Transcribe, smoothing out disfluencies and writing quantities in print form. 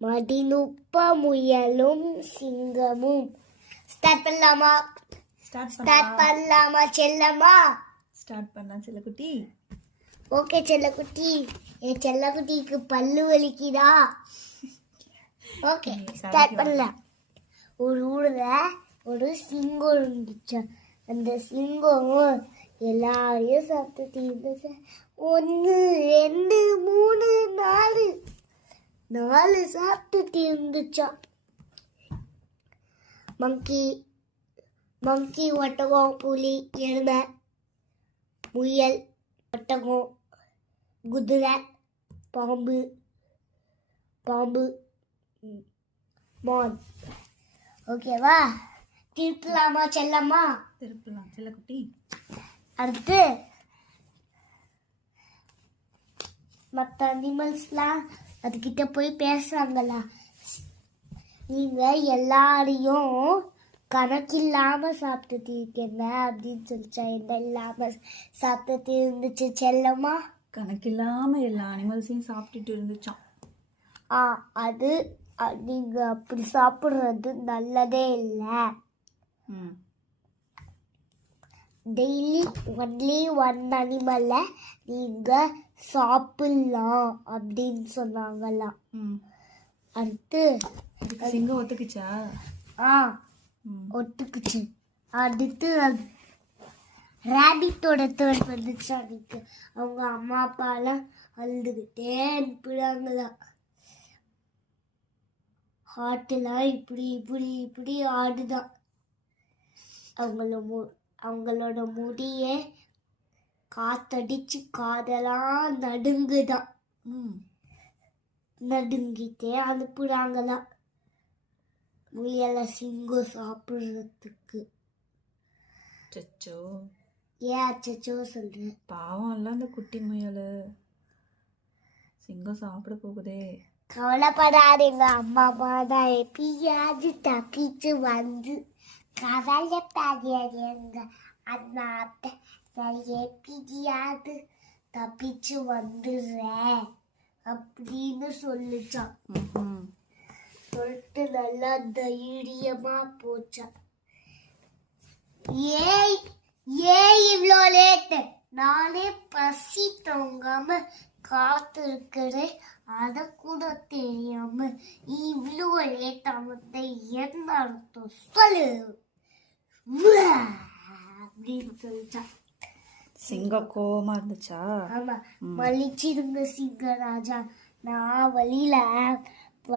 மதிநுட்ப முயலும் சிங்கமும். ஸ்டார்ட் பண்ணலாமா? ஸ்டார்ட் பண்ணலாமா செல்லம்மா? ஸ்டார்ட் பண்ணலாம் செல்லக்குட்டி. ஓகே செல்லக்குட்டி. என் செல்லக்குட்டிக்கு பல்லு வலிக்குதா? ஓகே ஸ்டார்ட் பண்ணலாம். ஒரு ஊர்ல ஒரு சிங்கம் இருந்துச்சு. அந்த சிங்கம் எல்லாரையும் சாப்பிட்டு இருந்துச்சு. 1 2 3 4 சாப்பிட்டுட்டு இருந்துச்சான். மங்கி ஒட்டகம் புலி எருமை முயல் ஒட்டகம் குதிரை பாம்பு மான். ஓகேவா? திருப்பலாமா செல்லம்மா? திருப்பலாம் செல்லக்குட்டி. அடுத்து மற்ற அனிமல்ஸ்லாம் அதுக்கிட்ட போய் பேசுறாங்களா, நீங்க எல்லாரையும் கணக்கில்லாம சாப்பிட்டுட்டு இருக்கீங்க அப்படின்னு சொல்லிச்சா. என்ன இல்லாம சாப்பிட்டுட்டு இருந்துச்சு செல்லம்மா? கணக்கில்லாம எல்லா அனிமல்ஸையும் சாப்பிட்டுட்டு இருந்துச்சான். அது நீங்க அப்படி சாப்பிடுறது நல்லதே இல்லை. டெய்லி ஒன்லி 1 அனிமலை நீங்க சாப்பிடலாம் அப்படின்னு சொன்னாங்களாம். அடுத்து சிங்கம் ஒத்துக்குச்சா? ஒத்துக்குச்சு. அடுத்து ரேபிட்டோட தேர்ட் வந்துச்சு. அதுக்கு அவங்க அம்மா அப்பாலாம் அழுதுகிட்டே அனுப்புறாங்களாம். ஹார்ட்லாம் இப்படி இப்படி இப்படி ஆடுதான். அவங்களோட முடியே காத்தடிச்சு காதெல்லாம் நடுங்குதான். நடுங்கிட்டே அனுப்புறாங்களாம் முயலை சிங்கம் சாப்பிடுறதுக்கு. அச்சோ. ஏன் அச்சோ சொல்றேன்? பாவம் இல்ல அந்த குட்டி முயல், சிங்கம் சாப்பிட போகுதே. கவலைப்படாதீங்க, அம்மா அப்பா தான் எப்பயாவது தப்பிச்சு வந்து கவலைப்படாதீங்க. அம்மா அப்பா நான் எப்படியாவது தப்பிச்சு வந்துடுறேன் அப்படின்னு சொல்லிச்சான். சொல்லிட்டு நல்லா தைரியமா போச்சான். ஏய் இவ்வளோ லேட்டு, நானே பசி தூங்காம காத்திருக்கிறேன், அத கூட தெரியாம இவ்வளோ லேட்டா வந்து என்ன அர்த்தம் சொல்லு அப்படின்னு சொல்லிச்சான். சிங்கம் கோவமா இருந்துச்சா? ஆமா, மலிச்சிருங்க சிங்கராஜா, நான் வழியில